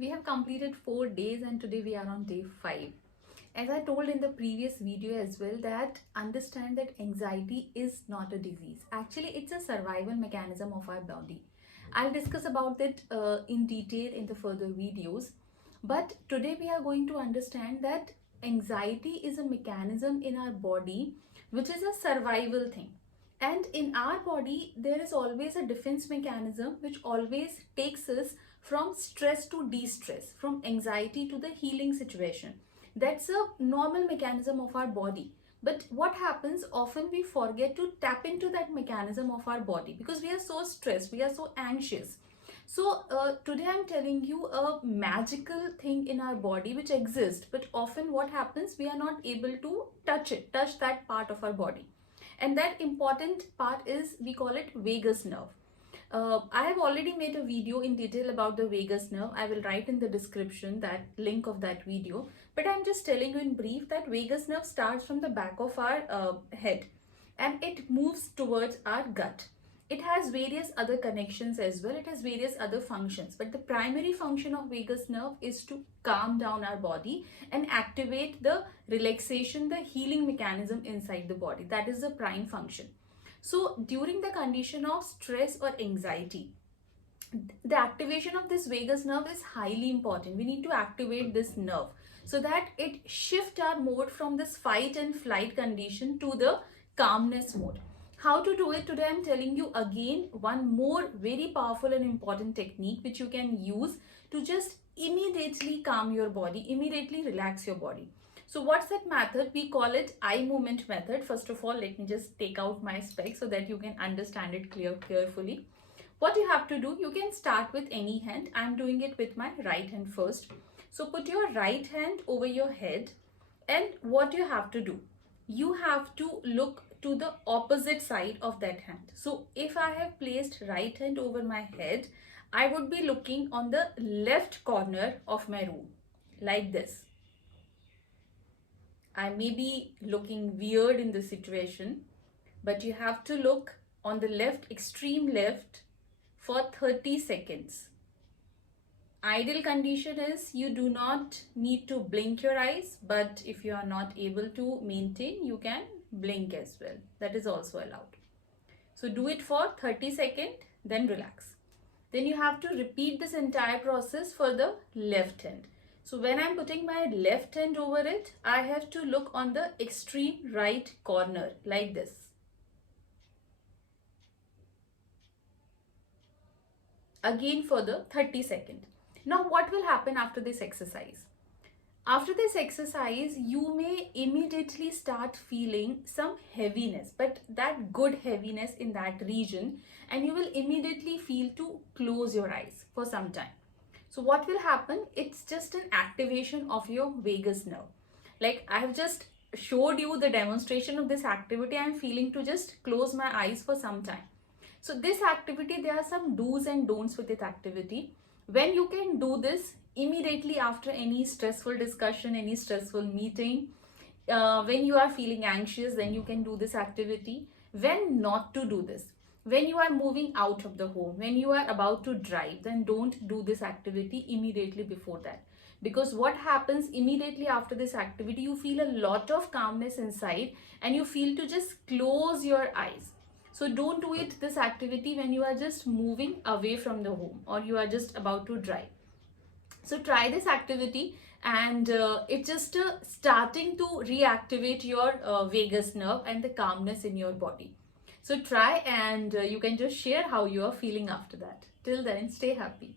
We have completed 4 days and today we are on day 5. As I told in the previous video as well, that understand that anxiety is not a disease. Actually, it's a survival mechanism of our body. I'll discuss about it in detail in the further videos. But today we are going to understand that anxiety is a mechanism in our body which is a survival thing. And in our body, there is always a defense mechanism which always takes us from stress to de-stress, from anxiety to the healing situation. That's a normal mechanism of our body. But what happens, often we forget to tap into that mechanism of our body because we are so stressed, we are so anxious. So today I'm telling you a magical thing in our body which exists, but often what happens, we are not able to touch that part of our body. And that important part is, we call it vagus nerve. I have already made a video in detail about the vagus nerve. I will write in the description that link of that video. But I'm just telling you in brief that vagus nerve starts from the back of our head and it moves towards our gut. It has various other connections as well. It has various other functions. But the primary function of vagus nerve is to calm down our body and activate the relaxation, the healing mechanism inside the body. That is the prime function. So during the condition of stress or anxiety, the activation of this vagus nerve is highly important. We need to activate this nerve so that it shifts our mode from this fight and flight condition to the calmness mode. How to do it? Today I'm telling you again one more very powerful and important technique which you can use to just immediately calm your body, immediately relax your body. So what's that method? We call it eye movement method. First of all, let me just take out my specs so that you can understand it carefully. What you have to do, you can start with any hand. I'm doing it with my right hand first. So put your right hand over your head, and what you have to do, you have to look to the opposite side of that hand. So if I have placed right hand over my head, I would be looking on the left corner of my room like this. I may be looking weird in this situation, but you have to look on the left, extreme left, for 30 seconds. Ideal condition is you do not need to blink your eyes, but if you are not able to maintain, you can blink as well. That is also allowed. So do it for 30 seconds, then relax. Then you have to repeat this entire process for the left hand. So when I'm putting my left hand over it, I have to look on the extreme right corner like this. Again for the 30 seconds. Now what will happen after this exercise? After this exercise, you may immediately start feeling some heaviness, but that good heaviness in that region, and you will immediately feel to close your eyes for some time. So what will happen? It's just an activation of your vagus nerve. Like I have just showed you the demonstration of this activity. I'm feeling to just close my eyes for some time. So this activity, there are some do's and don'ts with this activity. When you can do this immediately after any stressful discussion, any stressful meeting, when you are feeling anxious, then you can do this activity. When not to do this, when you are moving out of the home, when you are about to drive, then don't do this activity immediately before that. Because what happens immediately after this activity, you feel a lot of calmness inside and you feel to just close your eyes. So don't do it, this activity, when you are just moving away from the home or you are just about to drive. So try this activity, and it's just starting to reactivate your vagus nerve and the calmness in your body. So try, and you can just share how you are feeling after that. Till then, stay happy.